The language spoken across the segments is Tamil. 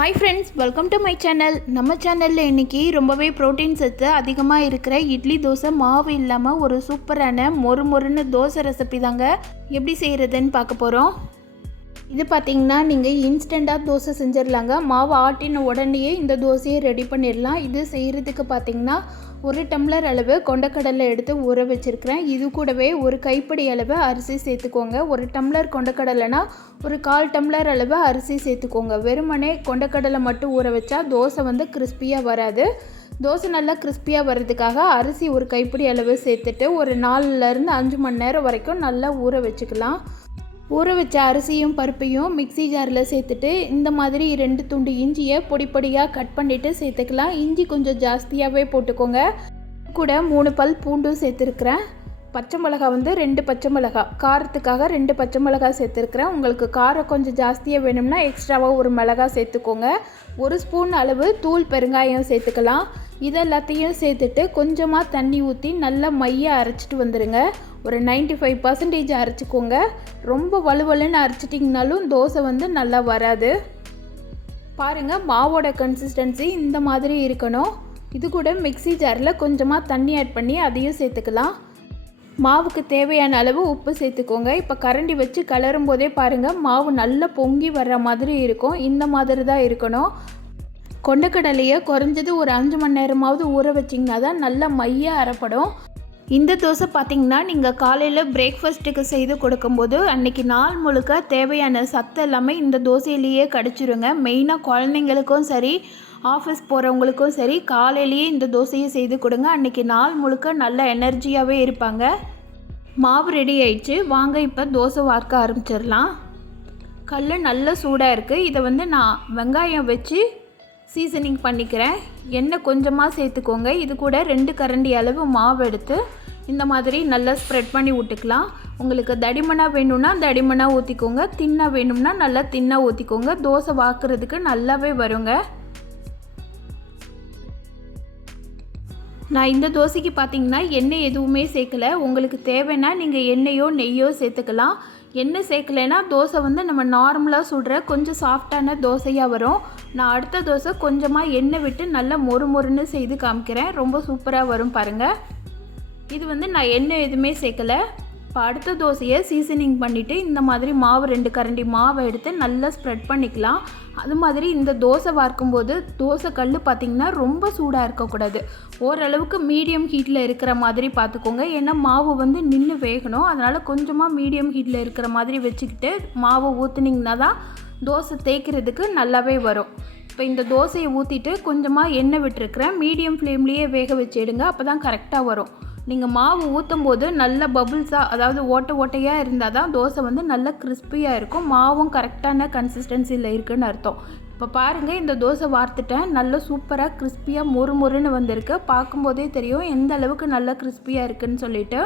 Hi friends, welcome to my channel. நம்ம சேனலில் இன்றைக்கி ரொம்பவே ப்ரோட்டீன் சத்து அதிகமாக இருக்கிற இட்லி தோசை மாவு இல்லாமல் ஒரு சூப்பரான மொறுன்னு தோசை ரெசிபி தாங்க எப்படி செய்கிறதுன்னு பார்க்க போகிறோம். இது பார்த்திங்கன்னா நீங்கள் இன்ஸ்டண்ட்டாக தோசை செஞ்சிடலாங்க. மாவு ஆட்டின உடனேயே இந்த தோசையை ரெடி பண்ணிடலாம். இது செய்கிறதுக்கு பார்த்திங்கன்னா 1 டம்ளர் அளவு கொண்டக்கடலை எடுத்து ஊற வச்சுருக்கிறேன். இது கூடவே ஒரு கைப்பிடி அளவு அரிசி சேர்த்துக்கோங்க. 1 டம்ளர் கொண்டக்கடலைனா ஒரு 1/4 டம்ளர் அளவு அரிசி சேர்த்துக்கோங்க. வெறுமனே கொண்டக்கடலை மட்டும் ஊற வச்சா தோசை கிறிஸ்பியாக வராது. தோசை நல்லா கிறிஸ்பியாக வர்றதுக்காக அரிசி ஒரு கைப்பிடி அளவு சேர்த்துட்டு ஒரு 4லேருந்து 5 மணி நேரம் வரைக்கும் நல்லா ஊற வச்சுக்கலாம். ஊற வச்ச அரிசியும் பருப்பையும் மிக்ஸி ஜாரில் சேர்த்துட்டு இந்த மாதிரி 2 துண்டு இஞ்சியை பொடியாக கட் பண்ணிவிட்டு சேர்த்துக்கலாம். இஞ்சி கொஞ்சம் ஜாஸ்தியாகவே போட்டுக்கோங்க. கூட 3 பல் பூண்டும் சேர்த்துருக்குறேன். பச்சை மிளகா 2 பச்சை மிளகா, காரத்துக்காக 2 பச்சை மிளகா சேர்த்துருக்குறேன். உங்களுக்கு காரம் கொஞ்சம் ஜாஸ்தியாக வேணும்னா எக்ஸ்ட்ராவாக ஒரு மிளகா சேர்த்துக்கோங்க. 1 ஸ்பூன் அளவு தூள் பெருங்காயம் சேர்த்துக்கலாம். இதெல்லாத்தையும் சேர்த்துட்டு கொஞ்சமாக தண்ணி ஊற்றி நல்லா மையாக அரைச்சிட்டு வந்துடுங்க. ஒரு 95% அரைச்சிக்கோங்க. ரொம்ப வலுவலுன்னு அரைச்சிட்டிங்கனாலும் தோசை நல்லா வராது. பாருங்கள், மாவோட கன்சிஸ்டன்சி இந்த மாதிரி இருக்கணும். இது கூட மிக்ஸி ஜாரில் கொஞ்சமாக தண்ணி ஆட் பண்ணி அதையும் சேர்த்துக்கலாம். மாவுக்கு தேவையான அளவு உப்பு சேர்த்துக்கோங்க. இப்போ கரண்டி வச்சு கலரும் போதே பாருங்கள், மாவு நல்லா பொங்கி வர்ற மாதிரி இருக்கும். இந்த மாதிரி தான் இருக்கணும். கொண்டக்கடலையை குறைஞ்சது ஒரு 5 மணி நேரமாவது ஊற வச்சிங்கன்னா தான் நல்லா மையாக அரைப்படும். இந்த தோசை பார்த்திங்கன்னா நீங்கள் காலையில் பிரேக்ஃபாஸ்ட்டுக்கு செய்து கொடுக்கும்போது அன்றைக்கி நாள் முழுக்க தேவையான சத்து எல்லாமே இந்த தோசையிலேயே கிடச்சிருங்க. மெயினாக குழந்தைங்களுக்கும் சரி, ஆஃபீஸ் போகிறவங்களுக்கும் சரி, காலையிலேயே இந்த தோசையை செய்து கொடுங்க. அன்றைக்கி நாள் முழுக்க நல்ல எனர்ஜியாகவே இருப்பாங்க. மாவு ரெடி ஆயிடுச்சு. வாங்க இப்போ தோசை வார்க்க ஆரம்பிச்சிடலாம். கல் நல்ல சூடாக இருக்குது. இதை நான் வெங்காயம் வச்சு சீசனிங் பண்ணிக்கிறேன். எண்ணெய் கொஞ்சமாக சேர்த்துக்கோங்க. இது கூட 2 கரண்டி அளவு மாவு எடுத்து இந்த மாதிரி நல்லா ஸ்ப்ரெட் பண்ணி விட்டுக்கலாம். உங்களுக்கு தடிமனாக வேணும்னா தடிமனாக ஊற்றிக்கோங்க, தின்னாக வேணும்னா நல்லா தின்னாக ஊற்றிக்கோங்க. தோசை வாக்குறதுக்கு நல்லாவே வருங்க. நான் இந்த தோசைக்கு பார்த்திங்கன்னா எண்ணெய் எதுவுமே சேர்க்கலை. உங்களுக்கு தேவைன்னா நீங்கள் எண்ணெயோ நெய்யோ சேர்த்துக்கலாம். எண்ணெய் சேர்க்கலைன்னா தோசை நம்ம நார்மலாக சுடுற கொஞ்சம் சாஃப்டான தோசையாக வரும். நான் அடுத்த தோசை கொஞ்சமாக எண்ணெய் விட்டு நல்லா மொறுன்னு செய்து காமிக்கிறேன். ரொம்ப சூப்பராக வரும் பாருங்கள். இது நான் எண்ணெய் எதுவுமே சேர்க்கலை. இப்போ அடுத்த தோசையை சீசனிங் பண்ணிவிட்டு இந்த மாதிரி மாவு 2 கரண்டி மாவை எடுத்து நல்லா ஸ்ப்ரெட் பண்ணிக்கலாம். அது மாதிரி இந்த தோசை வார்க்கும்போது தோசை கல் பார்த்திங்கன்னா ரொம்ப சூடாக இருக்கக்கூடாது. ஓரளவுக்கு மீடியம் ஹீட்டில் இருக்கிற மாதிரி பார்த்துக்கோங்க. ஏன்னா மாவு நின்று வேகணும். அதனால் கொஞ்சமாக மீடியம் ஹீட்டில் இருக்கிற மாதிரி வச்சுக்கிட்டு மாவை ஊற்றுனிங்கன்னா தான் தோசை தேய்க்கிறதுக்கு நல்லாவே வரும். இப்போ இந்த தோசையை ஊற்றிட்டு கொஞ்சமாக எண்ணெய் விட்டுருக்குறேன். மீடியம் ஃப்ளேம்லேயே வேக வச்சிடுங்க. அப்போ தான் கரெக்டாக வரும். நீங்கள் மாவு ஊற்றும் போது நல்ல பபுள்ஸாக, அதாவது ஓட்டையாக இருந்தால் தான் தோசை நல்லா கிறிஸ்பியாக இருக்கும். மாவும் கரெக்டான கன்சிஸ்டன்சியில் இருக்குதுன்னு அர்த்தம். இப்போ பாருங்கள், இந்த தோசை வார்த்துட்டேன். நல்ல சூப்பராக கிறிஸ்பியாக மொறுன்னு வந்திருக்கு. பார்க்கும்போதே தெரியும் எந்த அளவுக்கு நல்லா கிறிஸ்பியாக இருக்குதுன்னு சொல்லிட்டு.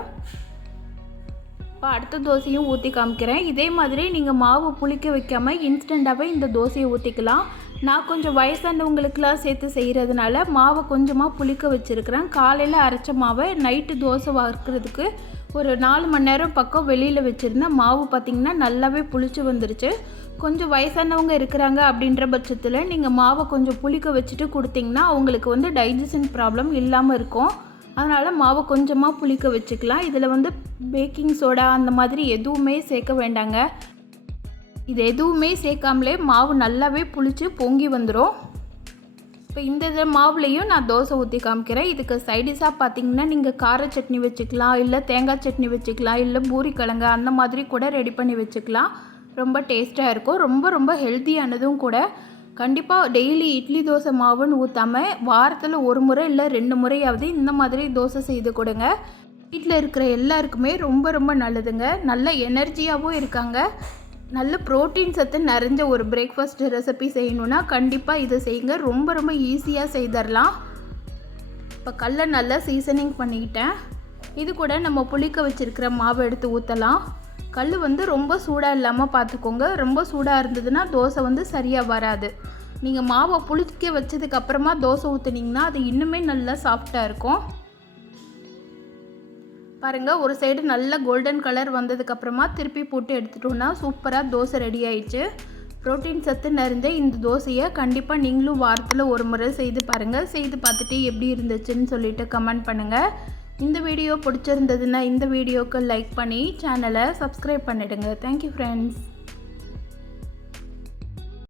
இப்போ அடுத்த தோசையும் ஊற்றி காமிக்கிறேன். இதே மாதிரி நீங்கள் மாவு புளிக்க வைக்காமல் இன்ஸ்டண்ட்டாகவே இந்த தோசையை ஊற்றிக்கலாம். நான் கொஞ்சம் வயசானவங்களுக்கெலாம் சேர்த்து செய்கிறதுனால மாவை கொஞ்சமாக புளிக்க வச்சுருக்கிறேன். காலையில் அரைச்ச மாவை நைட்டு தோசை வார்க்கிறதுக்கு ஒரு 4 மணி நேரம் பக்கம் வெளியில் வச்சுருந்தேன். மாவு பார்த்திங்கன்னா நல்லாவே புளிச்சு வந்துருச்சு. கொஞ்சம் வயசானவங்க இருக்கிறாங்க அப்படின்ற பட்சத்தில் நீங்கள் மாவை கொஞ்சம் புளிக்க வச்சுட்டு கொடுத்திங்கன்னா அவங்களுக்கு டைஜஷன் ப்ராப்ளம் இல்லாமல் இருக்கும். அதனால் மாவை கொஞ்சமாக புளிக்க வச்சுக்கலாம். இதில் பேக்கிங் சோடா அந்த மாதிரி எதுவுமே சேர்க்க வேண்டாங்க. இது எதுவுமே சேர்க்காமலே மாவு நல்லாவே புளிச்சு பொங்கி வந்துடும். இப்போ இந்த மாவுலேயும் நான் தோசை ஊற்றி காமிக்கிறேன். இதுக்கு சைடிஷாக பார்த்திங்கன்னா நீங்கள் கார சட்னி வச்சுக்கலாம், இல்லை தேங்காய் சட்னி வச்சுக்கலாம், இல்லை பூரிக்கிழங்கு அந்த மாதிரி கூட ரெடி பண்ணி வச்சுக்கலாம். ரொம்ப டேஸ்ட்டாக இருக்கும். ரொம்ப ஹெல்த்தியானதும் கூட. கண்டிப்பாக டெய்லி இட்லி தோசை மாவுன்னு ஊற்றாமல் வாரத்தில் 1 முறை இல்லை 2 முறையாவது இந்த மாதிரி தோசை செய்து கொடுங்க. வீட்டில் இருக்கிற எல்லாருக்குமே ரொம்ப நல்லதுங்க. நல்ல எனர்ஜியாகவும் இருக்காங்க. நல்ல ப்ரோட்டீன் சத்து நிறைஞ்ச ஒரு பிரேக்ஃபாஸ்ட் ரெசிபி செய்யணுன்னா கண்டிப்பாக இதை செய்யுங்க. ரொம்ப ஈஸியாக செய்திடலாம். இப்போ கல்லை நல்லா சீசனிங் பண்ணிக்கிட்டேன். இது கூட நம்ம புளிக்க வச்சுருக்கிற மாவை எடுத்து ஊற்றலாம். கல் ரொம்ப சூடாக இல்லாமல் பார்த்துக்கோங்க. ரொம்ப சூடாக இருந்ததுன்னா தோசை சரியாக வராது. நீங்கள் மாவை புளிக்க வச்சதுக்கப்புறமா தோசை ஊற்றுனீங்கன்னா அது இன்னுமே நல்லா சாஃப்டாக இருக்கும். பாருங்கள், ஒரு சைடு நல்ல கோல்டன் கலர் வந்ததுக்கப்புறமா திருப்பி போட்டு எடுத்துட்டோன்னா சூப்பராக தோசை ரெடி ஆயிடுச்சு. புரோட்டீன் சத்து நிறைந்த இந்த தோசையை கண்டிப்பாக நீங்களும் வாரத்தில் ஒரு முறை செய்து பாருங்கள். செய்து பார்த்துட்டு எப்படி இருந்துச்சுன்னு சொல்லிட்டு கமெண்ட் பண்ணுங்கள். இந்த வீடியோ பிடிச்சிருந்ததுன்னா இந்த வீடியோக்கு லைக் பண்ணி சேனலை சப்ஸ்கிரைப் பண்ணிவிடுங்க. Thank you friends.